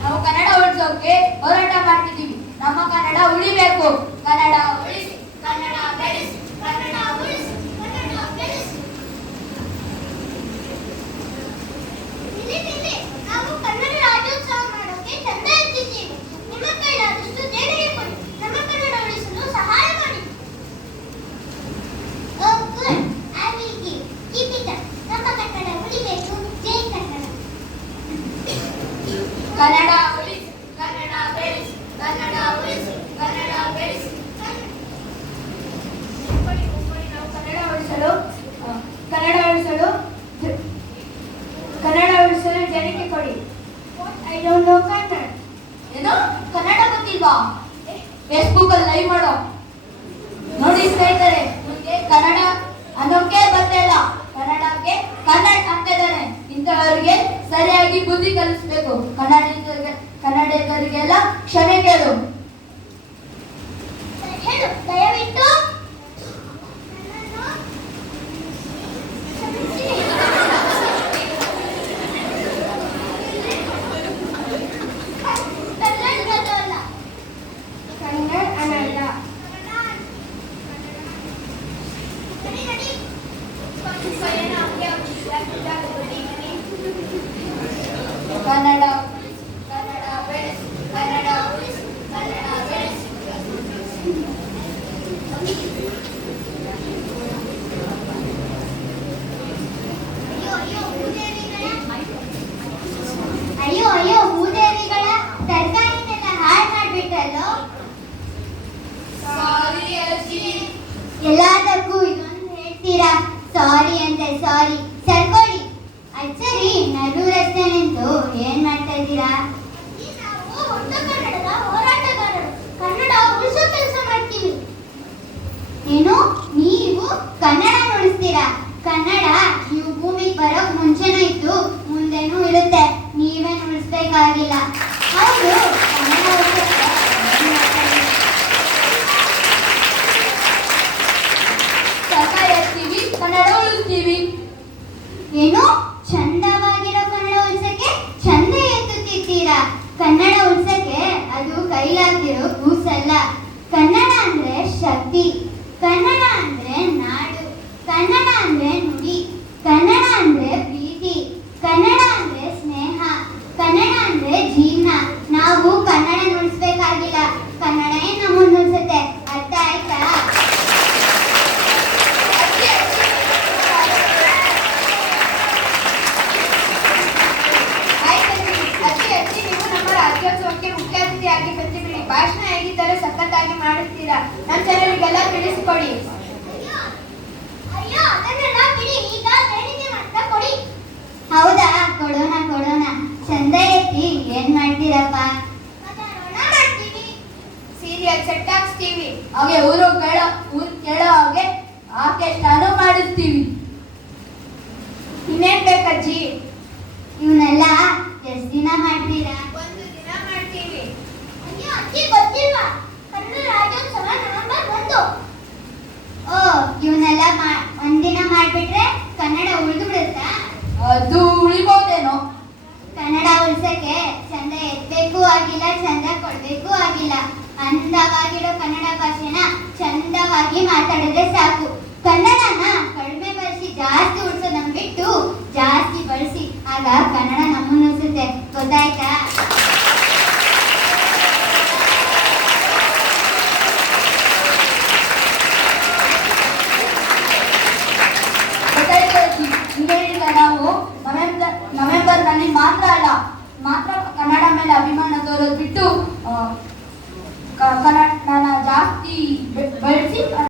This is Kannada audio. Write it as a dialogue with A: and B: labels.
A: ನಾವು ಕನ್ನಡ ಉಳಿಸೋಕೆ ಹೋರಾಟ ಮಾಡ್ತಿದ್ದೀವಿ. ನಮ್ಮ ಕನ್ನಡ ಉಳಿಬೇಕು ಕನ್ನಡ ಉಳಿಸಿ ಕನ್ನಡ ಬೆಳೆಸಿ ಕನ್ನಡ ಉಳಿಸಿ ಕನ್ನಡ ಬೆಳೆಸಿ
B: ಇಲ್ಲಿ ಇಲ್ಲಿ ನಾವು ಕನ್ನಡ ರಾಜ್ಯೋತ್ಸವ ಮಾಡೋಕೆ ಚಂದ ಎತ್ತಿದ್ದೀವಿ ನಿಮ್ಮ ಕೈಲಾದಷ್ಟು ದೇಣಿಗೆ ಕೊಡಿ ನಮ್ಮ ಕನ್ನಡ ಉಳಿಸಲು ಸಹಾಯ ಮಾಡಿ ಓ good I will give keep it up ನಮ್ಮ ಕನ್ನಡ ಉಳಿಬೇಕು ಜೈ ಕನ್ನಡ
A: ಕನ್ನಡ ಕನ್ನಡ ಕನ್ನಡ ಕನ್ನಡ ಕನ್ನಡ ಉಳಿಸಲು ಕನ್ನಡ ಉಳಿಸಲು ಕನ್ನಡ ಉಳಿಸಲು ಜನಕ್ಕೆ ಕೊಡಿ. I don't know Kannada. ಏನು ಕನ್ನಡ ಗೊತ್ತಿಲ್ವಾ? ಫೇಸ್ಬುಕ್ ಅಲ್ಲಿ ಲೈವ್ ಮಾಡೋ. ನೋಡಿ ಸ್ನೇಹಿತರೆ ಕನ್ನಡ ಅನ್ನೋಕೆ ಬರ್ತಾ ಕನ್ನಡಕ್ಕೆ ಕನ್ನಡಿಗರಿಗೆಲ್ಲ ಕ್ಷಮೆ ಕೇಳು
B: ಹೇಳು ದಯವಿಟ್ಟು ನನ್ನನ್ನು ಅಯ್ಯೋ ಅಯ್ಯೋ ಭೂದೇವಿಗಳ ತರಕಾರಿನೆಲ್ಲ ಹಾಳು ಮಾಡ್ಬಿಟ್ಟಲ್ಲೋ ಎಲ್ಲದಕ್ಕೂ ಇದೊಂದು ಹೇಳ್ತೀರಾ? ಸಾರಿ ಅಂತೆ ಸಾರಿ ಸರ್ಕೊಳ್ಳಿ. ಅದ್ ಸರಿ ನಡು ರಸ್ತೆ ನಿಂತು ಏನ್ ಮಾಡ್ತಾ ಇದ್ದೀರಾ ನಾವು ಹೊಸ ಕನ್ನಡದ ಹೋರಾಟಗಾರರು ಕನ್ನಡ ಉಳಿಸೋ ಕೆಲಸ ಮಾಡ್ತೀವಿ ಏನು ನೀವು ಕನ್ನಡ ಉಳಿಸ್ತೀರಾ ಕನ್ನಡ ನೀವು ಭೂಮಿಗೆ ಮುಂಚೆನೂ ಇತ್ತು, ಮುಂದೆನೂ ಇರುತ್ತೆ. ನೀವೇನು ಉಳಿಸ್ಬೇಕಾಗಿಲ್ಲ ಹೌದು ಕನ್ನಡ ಏನು? ಚಂದವಾಗಿರೋ ಕನ್ನಡ ಉಳಿಸಕ್ಕೆ ಚಂದ ಎತ್ತುತ್ತಿದ್ದೀರಾ? ಕನ್ನಡ ಉಳಿಸಕ್ಕೆ ಅದು ಕೈಲಾಗಿರೋ ಕೂಸಲ್ಲ. ಕನ್ನಡ ಅಂದ್ರೆ ಶಕ್ತಿ. ಕನ್ನಡ ಅಂದ್ರೆ ನಾಡು. ಕನ್ನಡ ಅಂದ್ರೆ ನುಡಿ. ಕನ್ನಡ ಅಂದ್ರೆ ಪ್ರೀತಿ ಕನ್ನಡ ಅಂದ್ರೆ ಸ್ನೇಹ ಕನ್ನಡ ಅಂದ್ರೆ ಜೀವನ ನಾವು ಕನ್ನಡ ಉಳಿಸ್ಬೇಕಾಗಿಲ್ಲ ಕನ್ನಡನೇ ನಮ್ಮನ್ನು ಉಳಿಸುತ್ತೆ ಅರ್ಥ ಆಯ್ತಾ
A: ಆಯ್ತು ಅಜ್ಜಿ ಅಜ್ಜಿ ನೀವು ನಮ್ಮ ರಾಜ್ಯೋತ್ಸವಕ್ಕೆ ಮುಖ್ಯ ಅತಿಥಿಯಾಗಿ ಬಂದಿದ್ರಿ ಭಾಷಣ ಹೇಗಿದ್ದರೆ ಸಖತ್ತಾಗಿ ಮಾಡುತ್ತೀರಾ ನಮ್ಮ ಜನರಿಗೆಲ್ಲ ತಿಳಿಸಿಕೊಡಿ.
B: ಅಯ್ಯೋ ಅದನ್ನೆಲ್ಲ ಬಿಡಿ. ಈಗ ದೇಣಿಗೆ ಮಾತ್ರ ಕೊಡಿ. ಹೌದಾ? ಕೊಡೋಣ ಕೊಡೋಣ. ಚಂದ ಎತ್ತಿ ಏನ್ ಮಾಡ್ತೀರಪ್ಪ? ಮಾಡ್ತೀವಿ.
A: ಸೀರಿಯಲ್ ಸೆಟ್ ಹಾಕ್ಸ್ತೀವಿ. ಹಾಗೆ ಊರು ಕೇಳೋ ಊರು ಕೇಳೋ ಆಕೆ ಆರ್ಕೆಸ್ಟ್ರಾನು ಮಾಡಿಸ್ತೀವಿ. ಅದು ಉಳಿಬೋದೇನೋ
B: ಕನ್ನಡ ಉಳಿಸಕ್ಕೆ ಚಂದ ಎತ್ತಬೇಕು ಆಗಿಲ್ಲ, ಚಂದ ಕೊಡ್ಬೇಕು ಆಗಿಲ್ಲ. ಅಂದವಾಗಿರೋ ಕನ್ನಡ ಭಾಷೆನ ಚಂದವಾಗಿ ಮಾತಾಡಿದ್ರೆ ಸಾಕು. ಕನ್ನಡನ ಕಡಿಮೆ ಬಳಸಿ, ಜಾಸ್ತಿ ಉಳಿಸೋದನ್ನ ಬಿಟ್ಟು ಜಾಸ್ತಿ ಬಳಸಿ, ಆಗ ಕನ್ನಡ ನಮ್ಮನ್ನು ಉಳಿಸುತ್ತೆ. ಗೊತ್ತಾಯ್ತಾ
A: ಗೊತ್ತಾಯ್ತು ಅಜ್ಜಿ ಈಗ ನಾವು ನವೆಂಬರ್ ನವೆಂಬರ್ನಲ್ಲಿ ಮಾತ್ರ ಅಲ್ಲ ಮಾತ್ರ ಕನ್ನಡ ಮೇಲೆ ಅಭಿಮಾನ ತೋರೋದು ಬಿಟ್ಟು ಆ, ಕ- ಕನ್ನಡನ ಜಾಸ್ತಿ ಬೆಳೆಸಿ